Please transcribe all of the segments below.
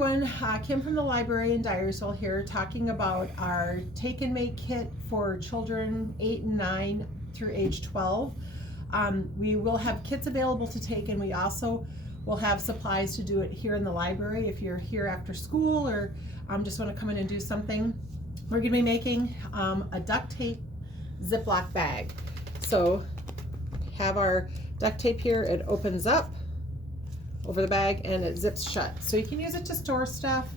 everyone, Kim from the library in Dyersville here talking about our Take and Make kit for children 8 and 9 through age 12. We will have kits available to take, and we also will have supplies to do it here in the library if you're here after school or just want to come in and do something. We're going to be making a duct tape Ziploc bag. So have our duct tape here, it opens up over the bag and it zips shut. So you can use it to store stuff.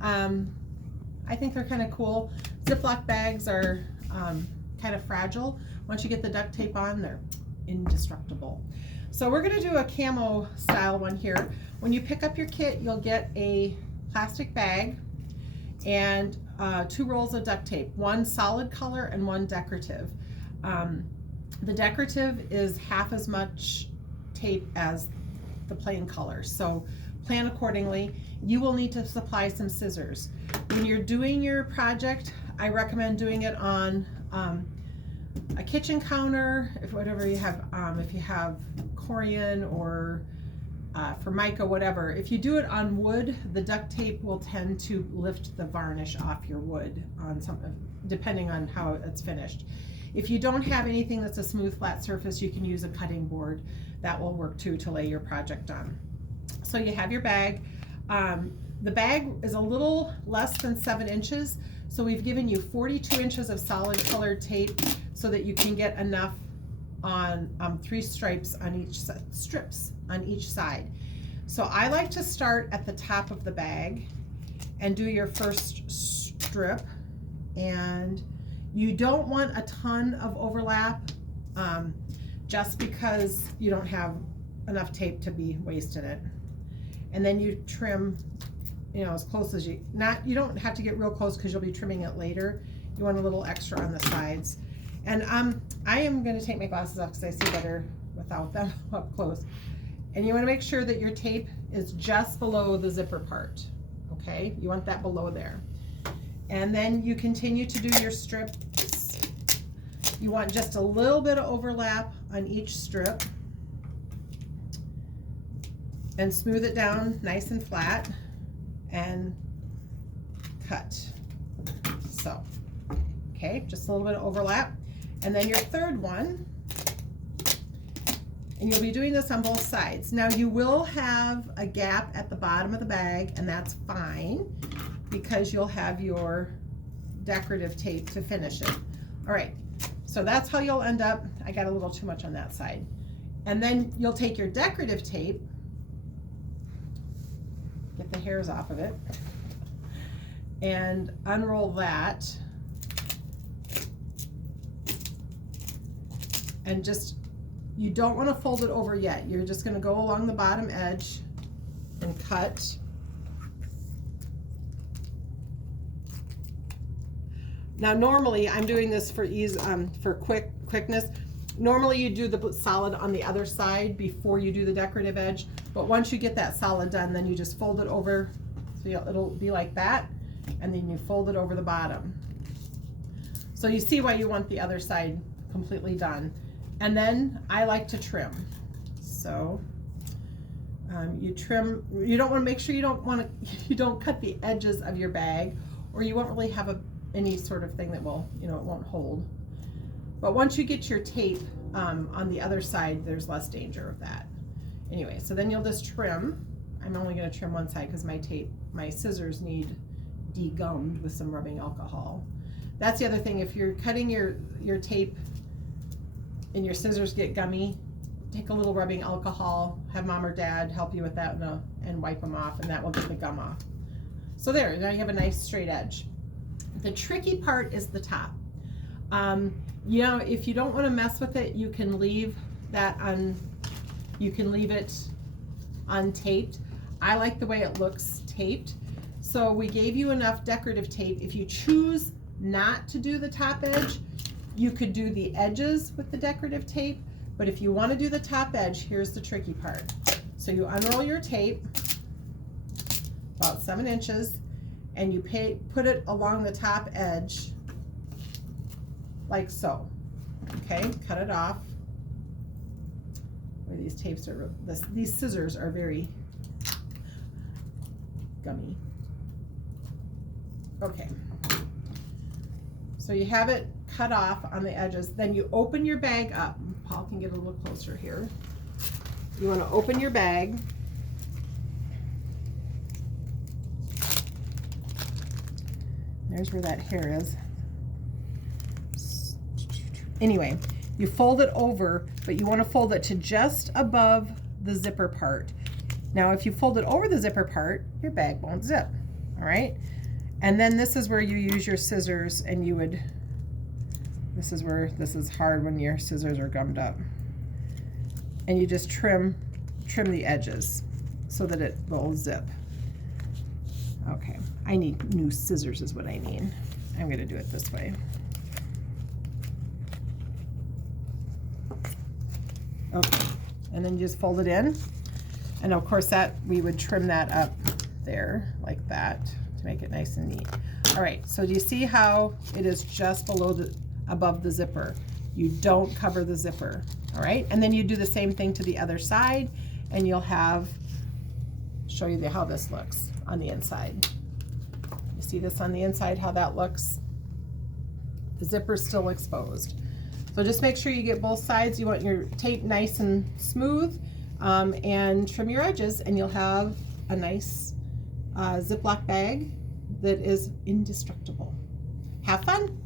I think they're kind of cool. Ziploc bags are kind of fragile. Once you get the duct tape on, they're indestructible. So we're going to do a camo style one here. When you pick up your kit, you'll get a plastic bag and 2 rolls of duct tape, one solid color and one decorative. The decorative is half as much tape as the plain color, so plan accordingly. You will need to supply some scissors. When you're doing your project, I recommend doing it on a kitchen counter, if whatever you have, if you have corian or Formica, whatever. If you do it on wood, the duct tape will tend to lift the varnish off your wood on some, depending on how it's finished. If you don't have anything that's a smooth flat surface, you can use a cutting board. That will work too to lay your project on. So you have your bag. The bag is a little less than 7 inches, so we've given you 42 inches of solid colored tape so that you can get enough on 3 stripes on each strips on each side. So I like to start at the top of the bag and do your first strip, and you don't want a ton of overlap just because you don't have enough tape to be wasting it. And then you trim, you know, as close as you you don't have to get real close because you'll be trimming it later. You want a little extra on the sides. And I am going to take my glasses off because I see better without them up close. And you want to make sure that your tape is just below the zipper part. Okay, you want that below there. And then you continue to do your strips. You want just a little bit of overlap on each strip and smooth it down nice and flat and cut. So, okay, just a little bit of overlap. And then your third one, and you'll be doing this on both sides. Now you will have a gap at the bottom of the bag, and that's fine because you'll have your decorative tape to finish it. All right, so that's how you'll end up. I got a little too much on that side. And then you'll take your decorative tape, get the hairs off of it, and unroll that. And just, you don't want to fold it over yet. You're just going to go along the bottom edge and cut. Now normally I'm doing this for ease, for quickness. Normally you do the solid on the other side before you do the decorative edge, but once you get that solid done, then you just fold it over, so it'll be like that, and then you fold it over the bottom. So you see why you want the other side completely done. And then I like to trim. So you trim, you don't want to, make sure you don't cut the edges of your bag, or you won't really have any sort of thing that will, you know, it won't hold. But once you get your tape on the other side, there's less danger of that. Anyway, so then you'll just trim. I'm only going to trim one side because my scissors need degummed with some rubbing alcohol. That's the other thing. If you're cutting your tape and your scissors get gummy, take a little rubbing alcohol, have mom or dad help you with that and wipe them off, and that will get the gum off. So there, now you have a nice straight edge. The tricky part is the top. You know, if you don't want to mess with it, you can leave that you can leave it untaped. I like the way it looks taped. So we gave you enough decorative tape. If you choose not to do the top edge, you could do the edges with the decorative tape, but if you want to do the top edge, here's the tricky part. So you unroll your tape about 7 inches, and you put it along the top edge like so. Okay, cut it off. Boy, these scissors are very, gummy. Okay. So you have it cut off on the edges. Then you open your bag up. Paul can get a little closer here. You want to open your bag. There's where that hair is. Anyway, you fold it over, but you want to fold it to just above the zipper part. Now, if you fold it over the zipper part, your bag won't zip, all right? And then this is where you use your scissors, and you would, this is hard when your scissors are gummed up. And you just trim the edges so that it will zip. Okay, I need new scissors is what I need. I'm gonna do it this way. Okay, and then you just fold it in. And of course that, we would trim that up there like that to make it nice and neat. All right, so do you see how it is just above the zipper? You don't cover the zipper, all right? And then you do the same thing to the other side, and you'll have, show you how this looks on the inside. You see this on the inside, how that looks? The zipper's still exposed. So just make sure you get both sides. You want your tape nice and smooth, and trim your edges, and you'll have a nice Ziploc bag that is indestructible. Have fun.